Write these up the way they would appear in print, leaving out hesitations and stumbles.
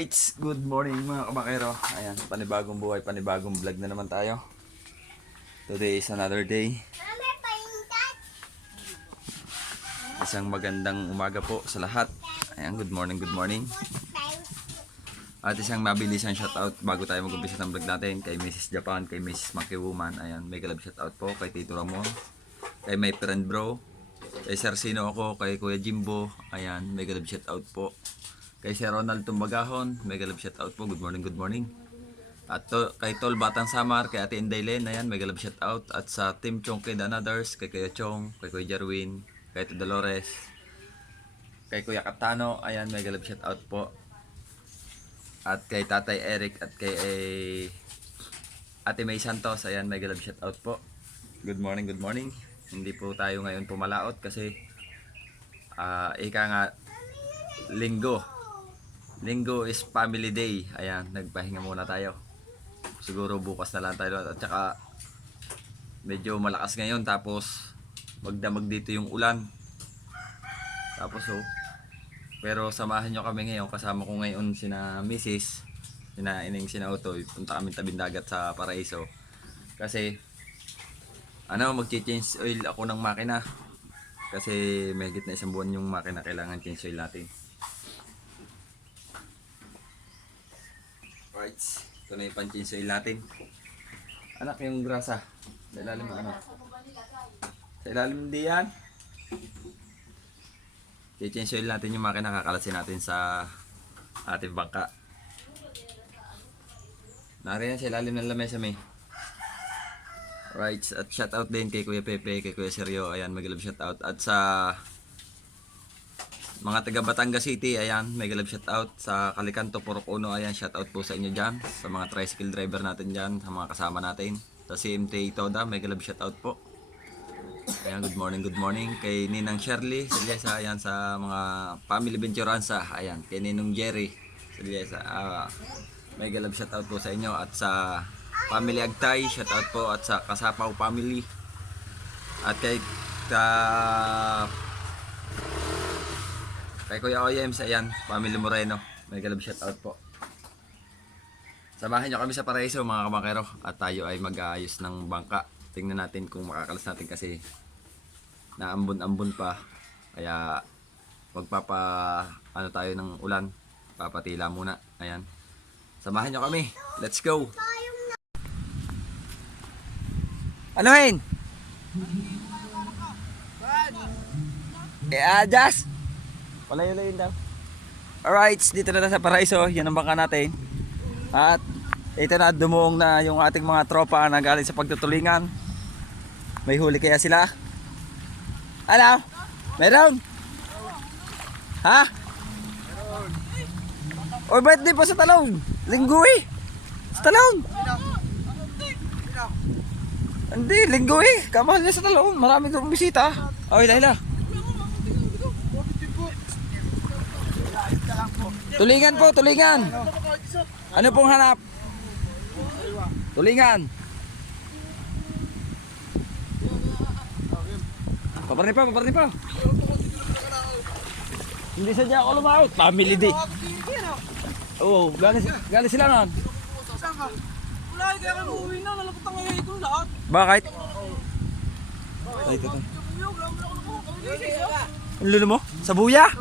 Alright, good morning mga kabakero. Ayan, panibagong buhay, panibagong vlog na naman tayo. Today is another day. Isang magandang umaga po sa lahat. Ayan, good morning, good morning. At isang mabilisang shoutout bago tayo mag-umpisa ng vlog natin kay Mrs. Japan, kay Mrs. Maki Woman. Ayan, mega love shoutout po kay Tito Ramon, kay my friend bro, kay Sir Sino ako, kay Kuya Jimbo. Ayan, mega love shoutout po. Kay Sir Ronald Tumbagahon, mega love shoutout po. Good morning, good morning. At kay Tol Batang Samar, kay Ate Inday Len, ayan, mega love shoutout. At sa Team Chong Kid and Others, kay Kuya Chong, kay Kuya Jarwin, kay Ate Dolores, kay Kuya Kaptano, ayan, mega love shoutout po. At kay Tatay Eric at kay Ate May Santos, ayan, mega love shoutout po. Good morning, good morning. Hindi po tayo ngayon pumalaot kasi ika nga Linggo is family day. Ayan, nagpahinga muna tayo. Siguro bukas na lang tayo. At saka medyo malakas ngayon. Tapos magdamag dito yung ulan. Tapos pero samahan nyo kami ngayon. Kasama ko ngayon sina Mrs. Sina Ining, sina Otoy. Punta kami tabing dagat sa Paraiso. Kasi mag-change oil ako ng makina. Kasi may higit na isang buwan yung makina. Kailangan change oil natin. Right, ito na yung pan-change oil natin. Anak, yung grasa sa ilalim ng ano? Sa ilalim di yan. I-change oil natin yung makina, kakalasin natin sa ating bangka. Nariyan sa ilalim ng lamesa may. Right, at shout out din kay Kuya Pepe, kay Kuya Sergio, ayan, mega love shout out. At sa mga taga Batangas City, ayan, mega love shout out. Sa Calicanto, Purok Uno, ayan, shout out po sa inyo dyan. Sa mga tricycle driver natin dyan, sa mga kasama natin. Sa CMT Toda, mega love shout out po. Ayan, good morning, good morning. Kay Ninang Shirley, sa Liesa, ayan, sa mga family Venturanza, ayan, kay Ninong Jerry, sa Liesa, mega love shout out po sa inyo. At sa family Agtay, shout out po. At sa Kasapaw family. At kay Kuya Oyems, ayan, family Moreno, mega love shout out po. Samahan nyo kami sa Paraiso mga kamakero. At tayo ay mag-aayos ng bangka. Tingnan natin kung makakalas natin kasi naambon-ambon pa. Kaya tayo ng ulan. Papatila muna. Ayan. Samahan nyo kami. Let's go. Ano yun? Adjust. Palayo-layo daw. Alright, dito na sa Paraiso. Yan ang bangka natin. At ito na, dumuong na yung ating mga tropa na galing sa pagtutulingan. May huli kaya sila? Ano? Meron? Ha? Meron. Or ba't di pa sa talong? Linggo eh. Sa talong. Hindi, linggo eh. Kamahal niya sa talong. Marami doon bisita. Oh, hila. Tulingan po, tulingan. Ano pong hanap? Tulingan. Paparni pa. Hindi sadya ako lumaot. Family day. Oo, galing sila nga. Wala, kaya kami uuwi na. Nalapot ang ito lahat. Bakit? Ay, ito. Ang lulo mo? Sa buya?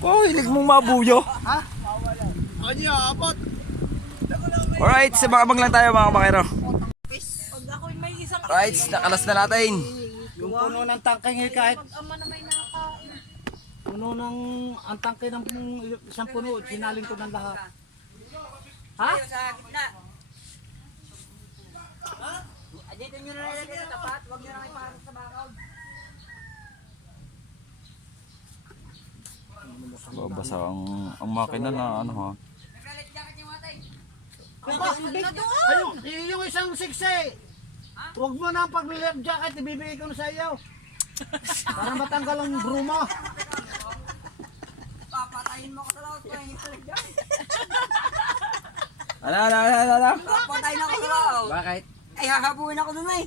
Oh, hilig mong mabuyo. Ha? Kanya, apat. Alright, sabang lang tayo mga kamakero. Pag ako'y may isang... Alright, nakalas na natin. Yung puno ng tangke kahit Pag-ama na may nakakain. puno ng ang tangke ng isang puno, sinalin ko ng lahat. Ha? Sa gitna. Ha? Dito nyo na nilagay sa tapat. Huwag nyo na may parang sa bakaw. Babasa ang makina na ano ha. Naglalit jacket yung matay. Ayun, yung isang siksi. Huwag mo na ang pag-life jacket, ibibigay ko na sa iyo. Para matanggal ang bruma. Papatayin mo ko sa laot. Ano? Papatayin ako sa laot. Bakit? Ay, hahabuin ako dun eh.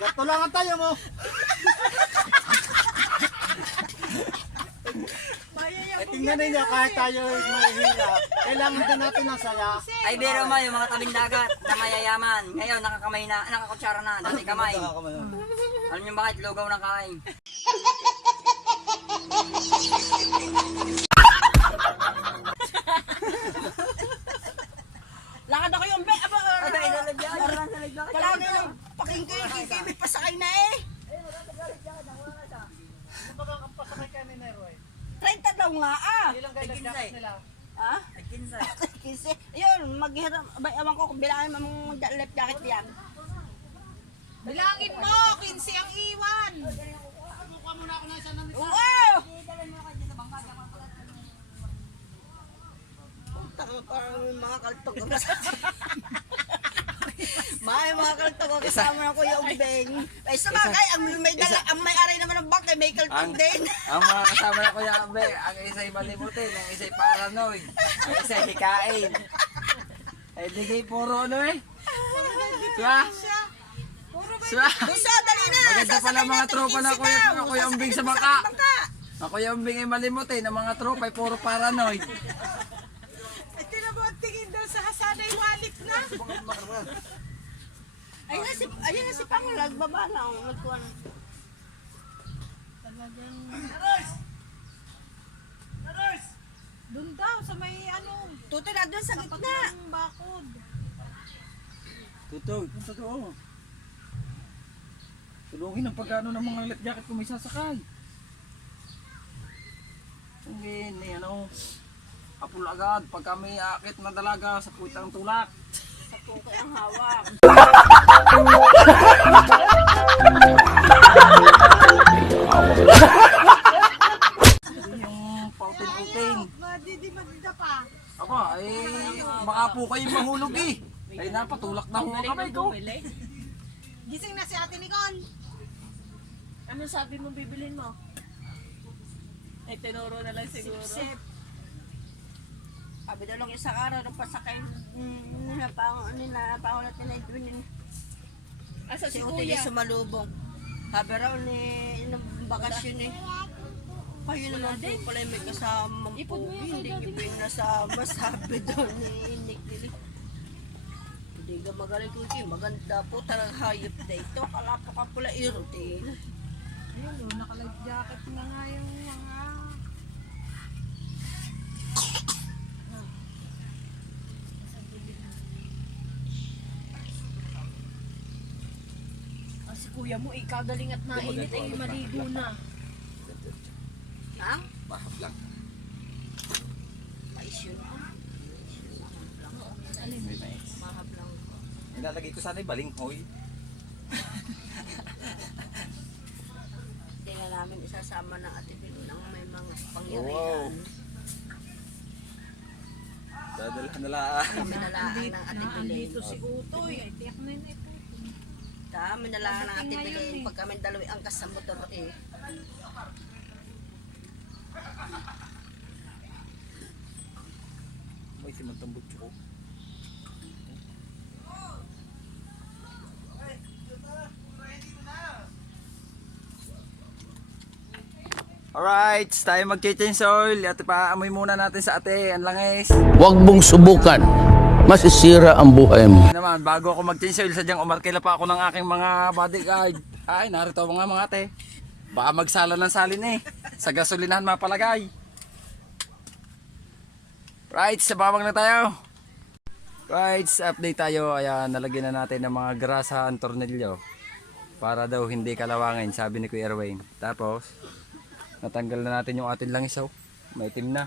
Katulangan tayo mo. tingnan ninyo kahit tayo mahihirap, kailangan din natin ng saya. Ay, biro mo yung mga tabing dagat na mayayaman. Ngayon, nakakamay na, nakakutsara na, dati kamay. Alam niyo bakit? Lugaw ng kain. Lakad ako yung bek. Ay, nalagyan. Wala na yung pakingkimik pasakay na eh. Pasakay kami na Roy. 30 daw nga ah. Ilang kayo nag-jacket nila? Ha? Ay, kinsa. Kasi, yun, maghiram. Ewan ko kung bilangin mo left jacket yan. Bilangin mo, 15 ang iwan. Mukha muna ako na isa ng Oo! Puta ka, parang may mga kaltog ako may mga kaltog ako kasama ng Kuya Umbeng. Ay, sa bagay, ang may-ari naman ng bangkay, may kaltog din. Ang mga kasama na Kuya Ambe, ang isa'y malimutin, ang isa'y paranoid, ang isa'y hikain. Ay, di kayo puro ano eh. Diba? Diba? Busa, dali na! Maganda pala mga tropa na Kuya Umbing sa bangka. Ang Kuya Umbing ay malimutin, ang mga tropa ay puro paranoid. Ay, tinan mo ang tingin daw sa hasanay wallet na. Ayun na si Pangol, nagbaba na ako. Nagkuhan. Doon daw sa may ano, Tuto na doon sa gitna. ang bakod. Totoo. Tulungin ang pagkano ng mga life jacket kung may sasakay. Hindi, ano, apul agad pag kami akit na dalaga sa putang tulak. Sa tukay ang hawak. Yung pautin-utin. Madidimagda pa. Aba, baka po kayo mahulog eh. Ay napatulak na ho ang kamay ko. Gising na si Ate Nicon. Ano sabi mo bibilin mo? Ay, tinuro na lang siguro. Sip. Sabi daw lang isang araw ng pasakay napangon natin na Edwin. Asa Si si Uti Kuya? sa Malubong. Sabi raw ni ng bakasyon eh. Kayo naman po pala yung may kasamang pogi. Hindi niyo pinasama. Sabi daw ni Nick Lili. Hindi ka magaling ko Kim. Maganda po talagang hayop na ito. Kalapo ka pula irutin. Ayun o, naka-life jacket na nga yung mga... Si Kuya mo, ikagaling at mainit ay maligo na. Ha? Mahap lang. Paisyon ko. Mahab lang. Nilalagay ko sana yung balinghoy. Hindi na namin isasama ng Ate Bilo ng may mga Wow. pangyarihan. Dadalhan na lang. Kami nalaan ng Ate Bilin. Dito si Utoy, ay tiyak na yun ito. Kami nalaan ng Ate Bilin. Pag kami dalawi ang kasamotor eh. May simantang butso ko. Alright, tayo mag-change oil. At paamoy muna natin sa ate, ang langis. Huwag mong subukan. Masisira ang buhay mo. Ayun naman, bago ako mag-change oil, sadyang umarkila pa ako ng aking mga bodyguard. Ay, narito mga ate. Baka magsala ng salin eh. Sa gasolinahan mapalagay. Right, sa bawang na tayo. Right, update tayo. Ayan, nalagyan na natin ng mga grasa ang tornilyo. Para daw hindi kalawangin, sabi ni Kuya Erwin. Tapos, natanggal na natin yung ating langisaw. Maitim na.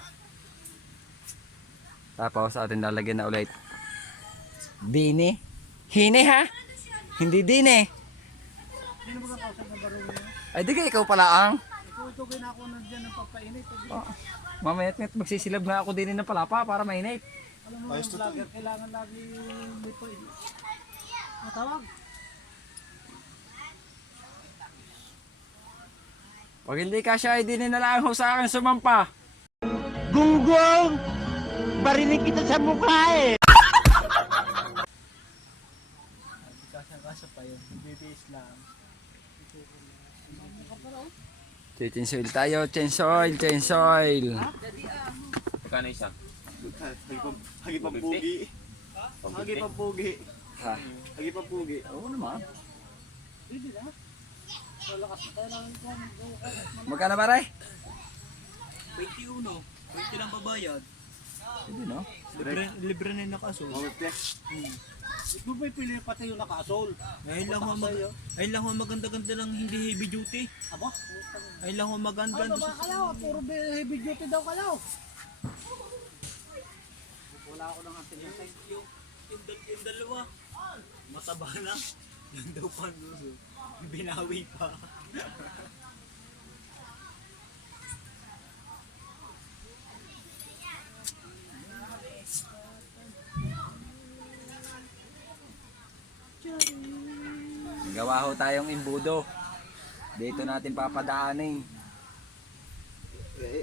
Tapos, atin lalagyan na ulit. Dini? Hine ha? Hindi dini. Ay, di ka ikaw pala ang. Ito na ako nandiyan ng papainit. Mamaya magsisilab na ako din ng palapa para mainit. Alam mo yung vlogger, kailangan lagi dito eh. Matawag. Pag hindi ka siya, ay dinin na lang ho sa akin sumampa. Gunggong! Barinig kita sa mukha eh! Kasa pa yun, bibis lang. Change oil tayo, change oil, change oil. Magkano isa? Hagi pang pugi. Hagi pang pugi. Ha? Hagi pang pugi. Oo naman. Magkano ba rin? 21. 20 lang babayad. Hindi no? Libre na yung nakaso. Ito ba pili pati yung nakasol? Ngayon lang ho maganda-ganda ng hindi heavy duty. Aba? Ngayon lang ho maganda. Ano ba kalaw? Puro heavy duty daw kalaw. Wala ako ng atin. Yung dalawa. Mataba na. Yung daw pa nuso. Binawi pa. Gawa ho tayong imbudo. Dito natin papadaanin.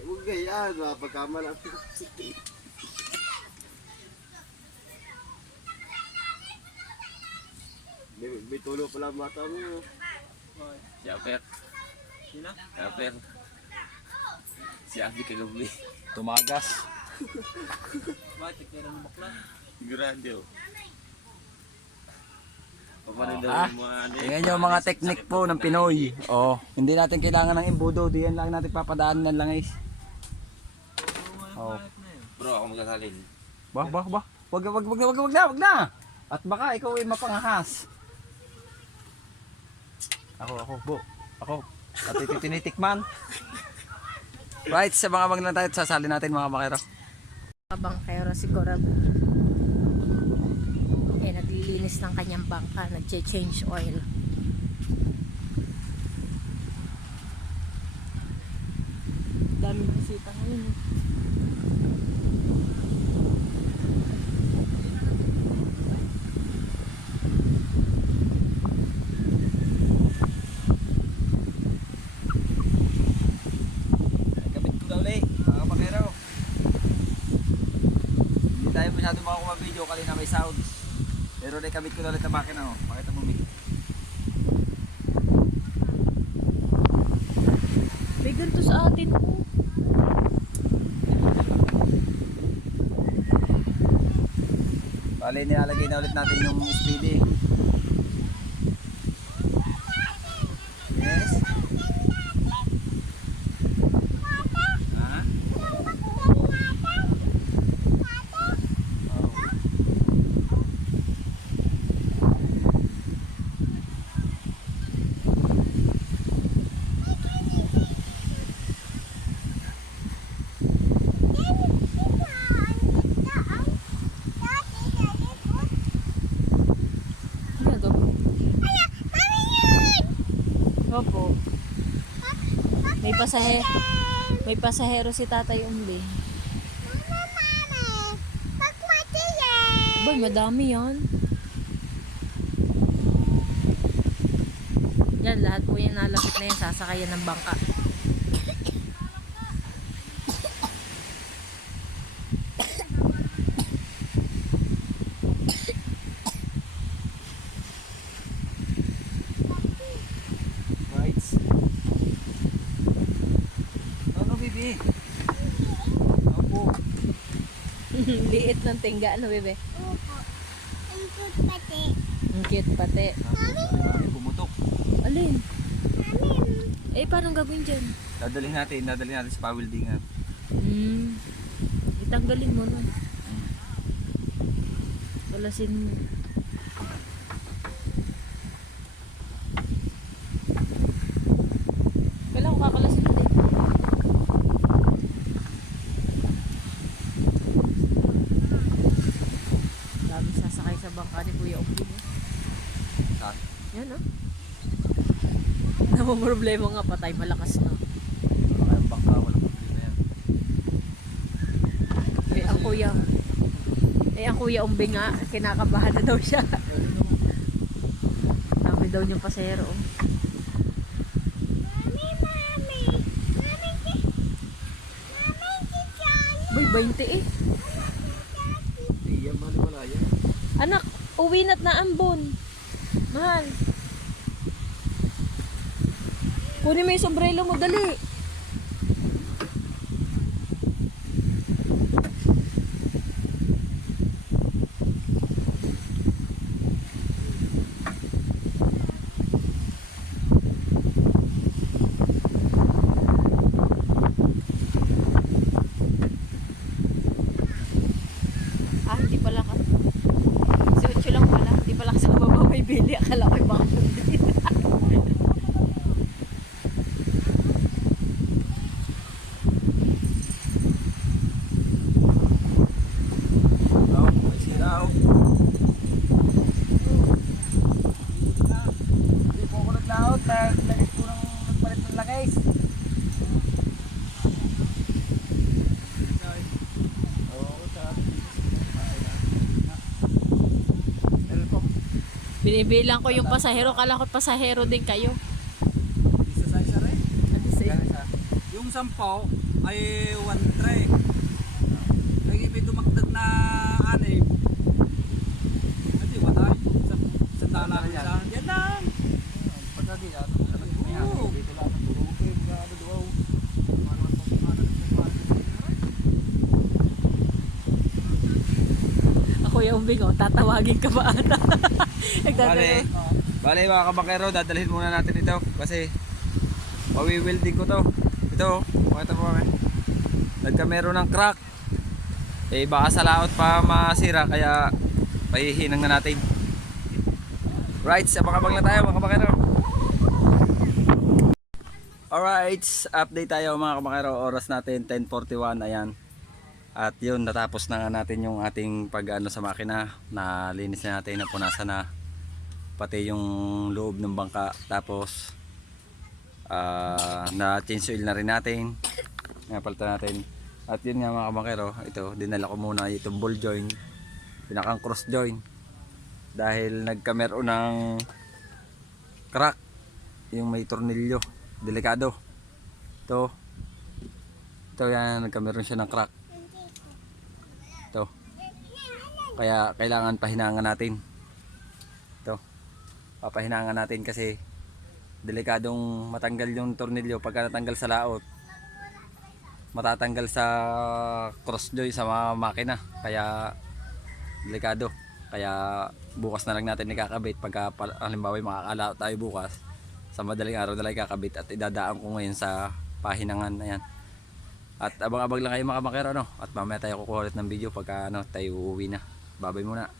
Huwag gayaan. Mapagkamalang. May tulo pala mata mo. Si Aper. Sino? Aper. Si Abby kagabi. Tumagas. Bakit? Kaya ng bakla? Grande oh. Paano daw Ah, yung mga ano tingnan nyo mga technique po ng Pinoy. Oh, hindi natin kailangan ng imbudo. Diyan lang natin papadaan ng langis. Oh. bro, ako magsasalin. Wag na. At baka ikaw ay mapangahas. Ako. At ito tinitikman. Right, sa mga wag na tayo, sasali natin mga bakero. Bangkero siguro naglilinis ng kanyang bangka, nagche-change oil. Daming bisita ngayon. Kabit ko na ulit, mga bakero. Hindi tayo masyado makakuha video kanina may sounds. Pero kabit ko na ulit ang makina. Oh. Pakita mo, Mick. May ganito sa atin po. Bale, nilalagay na ulit natin yung speedy. Yes. Ha? Oh. Opo. May pasahero si Tatay Umbi. Ba, madami yan. Yan, lahat po yung nalapit na yan, sasakayan ng bangka. Right. Ano, baby? Opo. Liit ng tingga, ano bebe? Opo. Ang cute pati. Ang cute pati. Pumutok. Alin? Eh, paano gagawin dyan? Dadalhin natin sa pawildingan. Itanggalin mo nun. Kalasin mo. Kailan ko kakalasin ulit? Dami sasakay sa bangka ni Kuya Umbi. Saan? Yan ah. Namumroblema nga, patay malakas na. Baka yung bangka, walang problema yan. Ang Kuya Umbi nga, kinakabahan na daw siya. Dami daw niyang pasero. Boy, 20 eh. Iya, wala yan. Anak, uwi na't na ambon. Mahal. Kunin mo yung sombrero mo, dali. Hindi pala ka. Si Ucho lang pala. Hindi pala sa baba may bili. Akala ko baka din. Oh, may siraw. Hindi po ako naglaot. Naglagay po ng nagpalit ng langis. Binibilang ko yung pasahero. Kala ko pasahero din kayo. Isa sa isa rin. Yung 10 ay 1 tray. Lagi may dumagdag na 6. Hindi ba tayo? Sa dala isa. Yan lang. Pagkadi, ano? Oo. Dito lang ang tulog. Okay, magkano daw. Ako yung bingo. Tatawagin ka ba ata? Bale, bale mga kabakero, dadalhin muna natin ito kasi pawi-welding ko to. Ito, pakita mo kami. Nagkamero ng crack. Eh baka sa laot pa masira kaya pahihinang na natin. Right, sa pakabang na tayo mga kabakero. Alright, update tayo mga kabakero. Oras natin 10:41, ayan. At yun, natapos na nga natin yung ating pag-ano sa makina. Nalinis na natin, napunasan na pati yung loob ng bangka. Tapos na-change oil na rin natin. Napalitan natin. At yun nga mga kabakero, ito, dinala ko muna itong ball joint, pinakang cross joint. Dahil nagkamero ng crack yung may tornilyo, delikado. Ito yan, nagkameron siya ng crack. Ito. Kaya kailangan pahinangan natin. Ito. Papahinangan natin kasi delikadong matanggal yung tornilyo. Pagka natanggal sa laot, matatanggal sa cross joint sa mga makina. Kaya delikado. Kaya bukas na lang natin ikakabit. Pagka halimbawa makakalaot tayo bukas, sa madaling araw na lang ikakabit at idadaan ko ngayon sa pahinangan. Ayan. At abang-abang lang kayo mga makero, no? At mamaya tayo kukuha ulit ng video pagka tayo uuwi na. Babay muna.